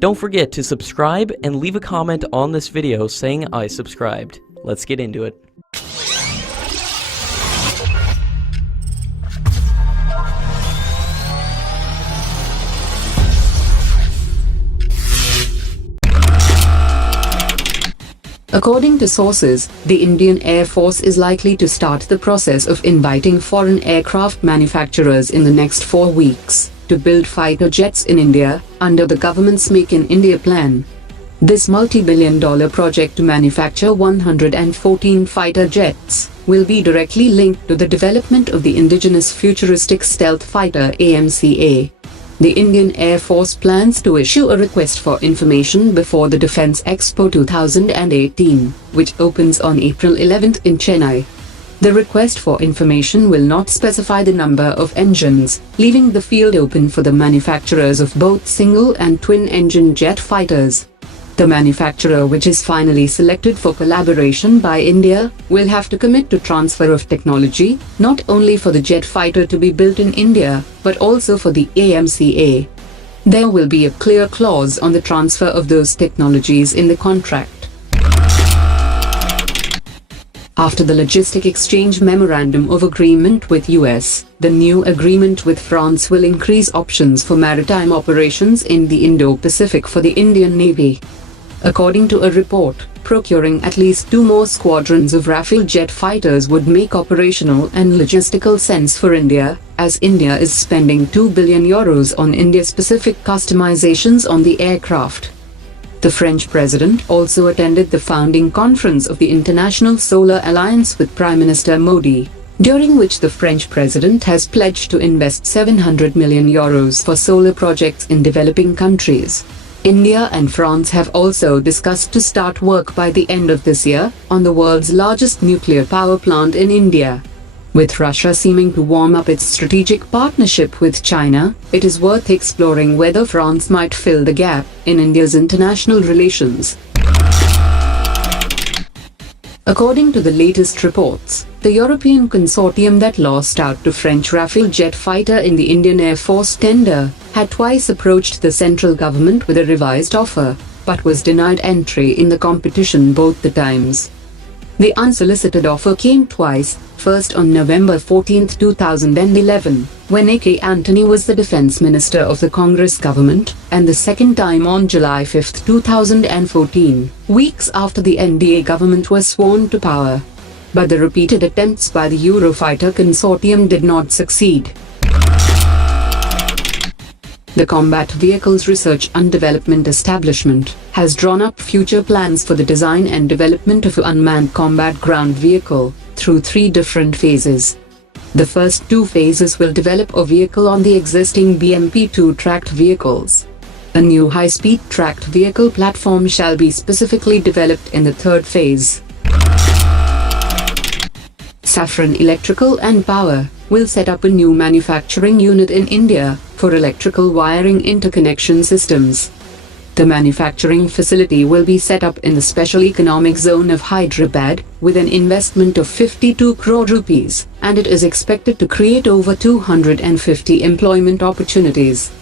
Don't forget to subscribe and leave a comment on this video saying I subscribed. Let's get into it. According to sources, the Indian Air Force is likely to start the process of inviting foreign aircraft manufacturers in the next 4 weeks to build fighter jets in India under the government's Make in India plan. This multi-billion-dollar project to manufacture 114 fighter jets will be directly linked to the development of the indigenous futuristic stealth fighter AMCA. The Indian Air Force plans to issue a request for information before the Defence Expo 2018, which opens on April 11 in Chennai. The request for information will not specify the number of engines, leaving the field open for the manufacturers of both single and twin-engine jet fighters. The manufacturer which is finally selected for collaboration by India will have to commit to transfer of technology, not only for the jet fighter to be built in India, but also for the AMCA. There will be a clear clause on the transfer of those technologies in the contract. After the Logistic Exchange Memorandum of Agreement with US, the new agreement with France will increase options for maritime operations in the Indo-Pacific for the Indian Navy. According to a report, procuring at least 2 more squadrons of Rafale jet fighters would make operational and logistical sense for India, as India is spending €2 billion on India-specific customizations on the aircraft. The French president also attended the founding conference of the International Solar Alliance with Prime Minister Modi, during which the French president has pledged to invest €700 million for solar projects in developing countries. India and France have also discussed to start work by the end of this year on the world's largest nuclear power plant in India. With Russia seeming to warm up its strategic partnership with China, it is worth exploring whether France might fill the gap in India's international relations. According to the latest reports, the European consortium that lost out to French Rafale jet fighter in the Indian Air Force tender had twice approached the central government with a revised offer, but was denied entry in the competition both the times. The unsolicited offer came twice, first on November 14, 2011, when A.K. Antony was the defense minister of the Congress government, and the second time on July 5, 2014, weeks after the NDA government was sworn to power. But the repeated attempts by the Eurofighter consortium did not succeed. The Combat Vehicles Research and Development Establishment has drawn up future plans for the design and development of an unmanned combat ground vehicle through 3 different phases. The first 2 phases will develop a vehicle on the existing BMP-2 tracked vehicles. A new high-speed tracked vehicle platform shall be specifically developed in the 3rd phase. Safran Electrical and Power will set up a new manufacturing unit in India for electrical wiring interconnection systems. The manufacturing facility will be set up in the Special Economic Zone of Hyderabad with an investment of 52 crore rupees, and it is expected to create over 250 employment opportunities.